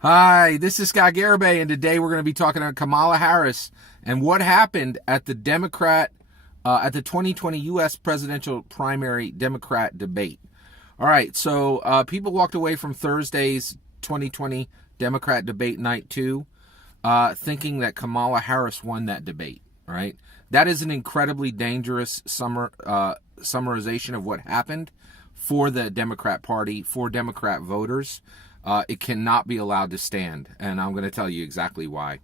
Hi, this is Scott Garibay, and today we're going to be talking about Kamala Harris and what happened at the at the 2020 U.S. presidential primary Democrat debate. All right, so people walked away from Thursday's 2020 Democrat debate night 2 thinking that Kamala Harris won that debate, right? That is an incredibly dangerous summarization of what happened for the Democrat Party, for Democrat voters. It cannot be allowed to stand, and I'm going to tell you exactly why.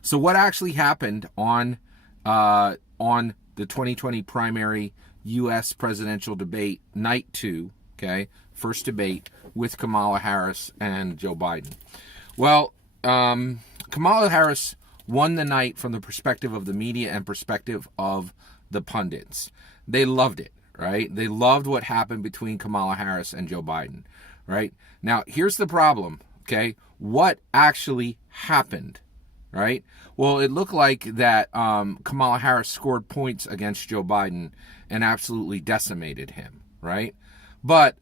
So what actually happened on the 2020 primary U.S. presidential debate, night 2, okay, first debate with Kamala Harris and Joe Biden? Well, Kamala Harris won the night from the perspective of the media and perspective of the pundits. They loved it, right? They loved what happened between Kamala Harris and Joe Biden, right? Now, here's the problem, okay? What actually happened, right? Well, it looked like that Kamala Harris scored points against Joe Biden and absolutely decimated him, right? But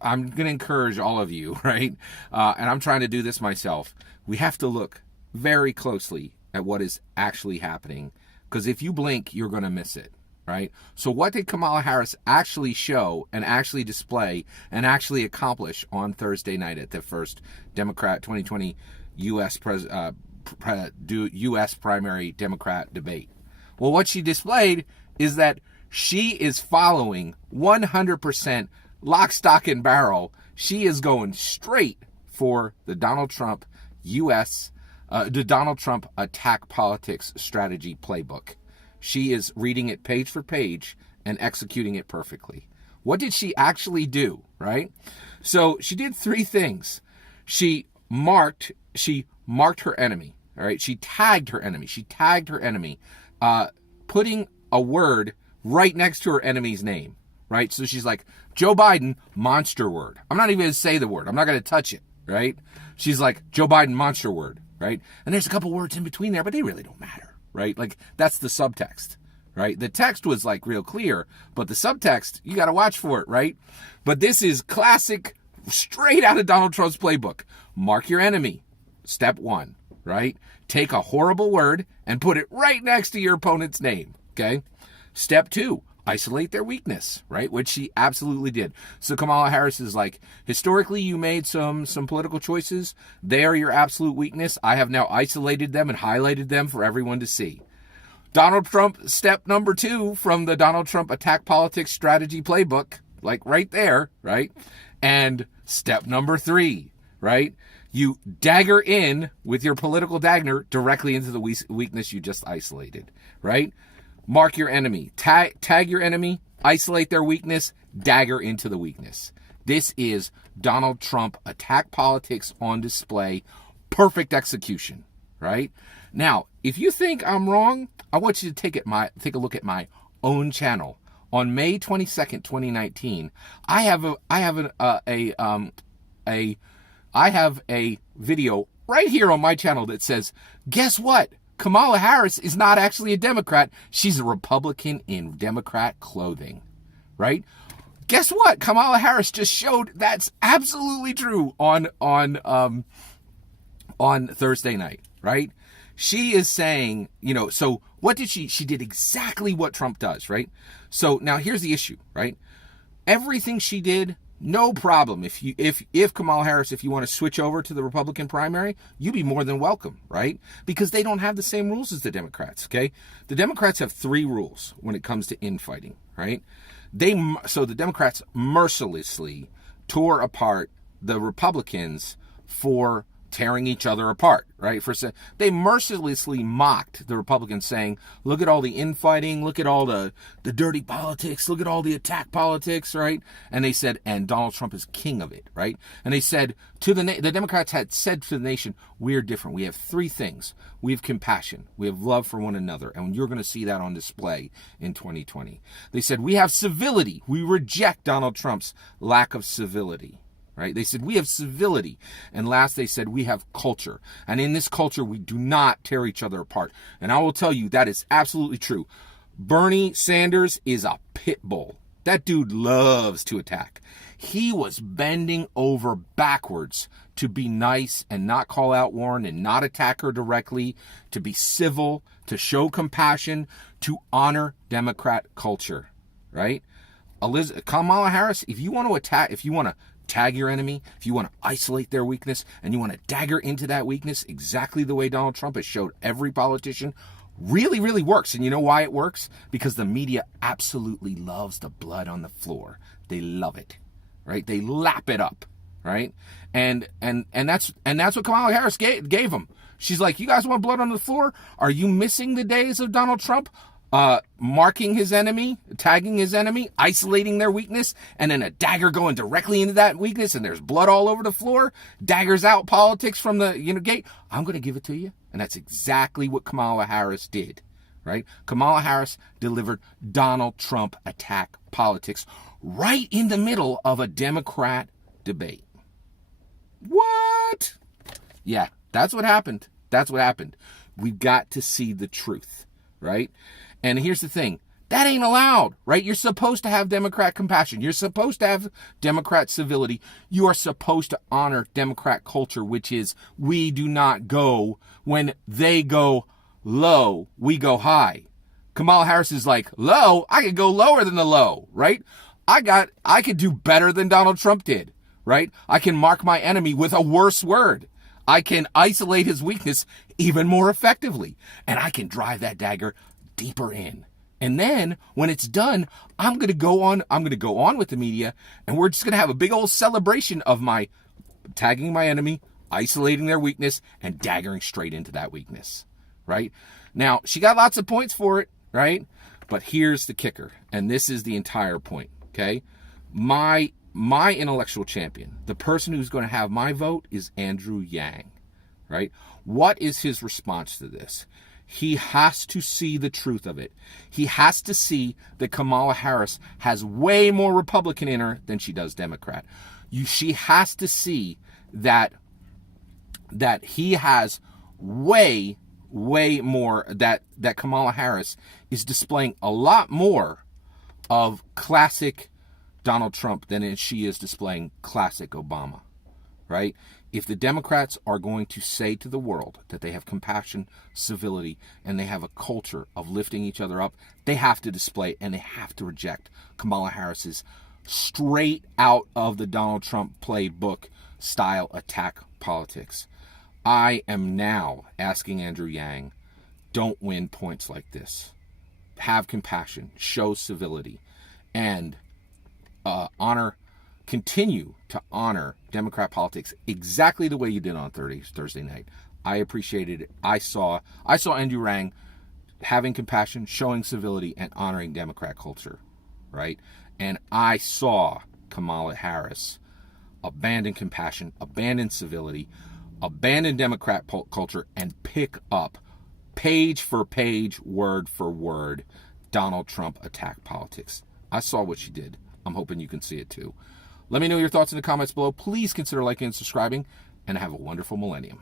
I'm going to encourage all of you, right? And I'm trying to do this myself. We have to look very closely at what is actually happening, because if you blink, you're going to miss it. Right? So what did Kamala Harris actually show and actually display and actually accomplish on Thursday night at the first Democrat 2020 U.S. U.S. primary Democrat debate? Well, what she displayed is that she is following 100% lock, stock, and barrel. She is going straight for the Donald Trump the Donald Trump attack politics strategy playbook. She is reading it page for page and executing it perfectly. What did she actually do, right? So she did 3 things. She marked her enemy, all right? She tagged her enemy. Putting a word right next to her enemy's name, right? So she's like, Joe Biden, monster word. I'm not even going to say the word. I'm not going to touch it, right? She's like, Joe Biden, monster word, right? And there's a couple words in between there, but they really don't matter. Right? Like, that's the subtext, right? The text was like real clear, but the subtext, you got to watch for it, right? But this is classic, straight out of Donald Trump's playbook. Mark your enemy. Step 1, right? Take a horrible word and put it right next to your opponent's name, okay? Step 2, isolate their weakness, right? Which she absolutely did. So Kamala Harris is like, historically, you made some political choices. They are your absolute weakness. I have now isolated them and highlighted them for everyone to see. Donald Trump, step number 2 from the Donald Trump attack politics strategy playbook, like right there, right? And step number 3, right? You dagger in with your political dagger directly into the weakness you just isolated, right? Mark your enemy, tag your enemy, isolate their weakness, dagger into the weakness. This is Donald Trump attack politics on display. Perfect execution, right? Now, if you think I'm wrong, I want you to take a look at my own channel. On May 22nd, 2019, I have a video right here on my channel that says, guess what? Kamala Harris is not actually a Democrat. She's a Republican in Democrat clothing, right? Guess what? Kamala Harris just showed that's absolutely true on Thursday night, right? She is saying, so what did she did exactly what Trump does, right? So now here's the issue, right? Everything she did, no problem. If Kamala Harris, if you want to switch over to the Republican primary, you'd be more than welcome, right? Because they don't have the same rules as the Democrats, okay? The Democrats have 3 rules when it comes to infighting, right? So the Democrats mercilessly tore apart the Republicans for tearing each other apart, right? They mercilessly mocked the Republicans, saying, look at all the infighting, look at all the dirty politics, look at all the attack politics, right? And they said, and Donald Trump is king of it, right? And they said to the Democrats had said to the nation, we're different. We have 3 things. We have compassion. We have love for one another. And you're going to see that on display in 2020. They said, we have civility. We reject Donald Trump's lack of civility. Right? They said, we have civility. And last, they said, we have culture. And in this culture, we do not tear each other apart. And I will tell you, that is absolutely true. Bernie Sanders is a pit bull. That dude loves to attack. He was bending over backwards to be nice and not call out Warren and not attack her directly, to be civil, to show compassion, to honor Democrat culture, right? Kamala Harris, if you want to attack, if you want to tag your enemy, if you want to isolate their weakness and you want to dagger into that weakness exactly the way Donald Trump has showed every politician, really, really works. And you know why it works? Because the media absolutely loves the blood on the floor. They love it, right? They lap it up, right? And that's what Kamala Harris gave them. She's like, you guys want blood on the floor? Are you missing the days of Donald Trump marking his enemy, tagging his enemy, isolating their weakness, and then a dagger going directly into that weakness, and there's blood all over the floor? Daggers out politics from the gate. I'm going to give it to you. And that's exactly what Kamala Harris did, right? Kamala Harris delivered Donald Trump attack politics right in the middle of a Democrat debate. What? Yeah, that's what happened. That's what happened. We've got to see the truth, right? And here's the thing. That ain't allowed, right? You're supposed to have Democrat compassion. You're supposed to have Democrat civility. You are supposed to honor Democrat culture, which is we do not go when they go low, we go high. Kamala Harris is like, low? I could go lower than the low, right? I could do better than Donald Trump did, right? I can mark my enemy with a worse word. I can isolate his weakness even more effectively. And I can drive that dagger deeper in. And then when it's done, I'm going to go on with the media, and we're just going to have a big old celebration of my tagging my enemy, isolating their weakness, and daggering straight into that weakness, right? Now, she got lots of points for it, right? But here's the kicker, and this is the entire point, okay? My intellectual champion, the person who's going to have my vote, is Andrew Yang, right? What is his response to this? He has to see the truth of it. He has to see that Kamala Harris has way more Republican in her than she does Democrat. She has to see that he has way more, that Kamala Harris is displaying a lot more of classic Donald Trump than she is displaying classic Obama, right? If the Democrats are going to say to the world that they have compassion, civility, and they have a culture of lifting each other up, they have to display and they have to reject Kamala Harris's straight out of the Donald Trump playbook style attack politics. I am now asking Andrew Yang, don't win points like this. Have compassion, show civility, and continue to honor Democrat politics exactly the way you did on Thursday night. I appreciated it. I saw Andrew Yang having compassion, showing civility, and honoring Democrat culture, right? And I saw Kamala Harris abandon compassion, abandon civility, abandon Democrat culture, and pick up page for page, word for word, Donald Trump attack politics. I saw what she did. I'm hoping you can see it too. Let me know your thoughts in the comments below. Please consider liking and subscribing, and have a wonderful millennium.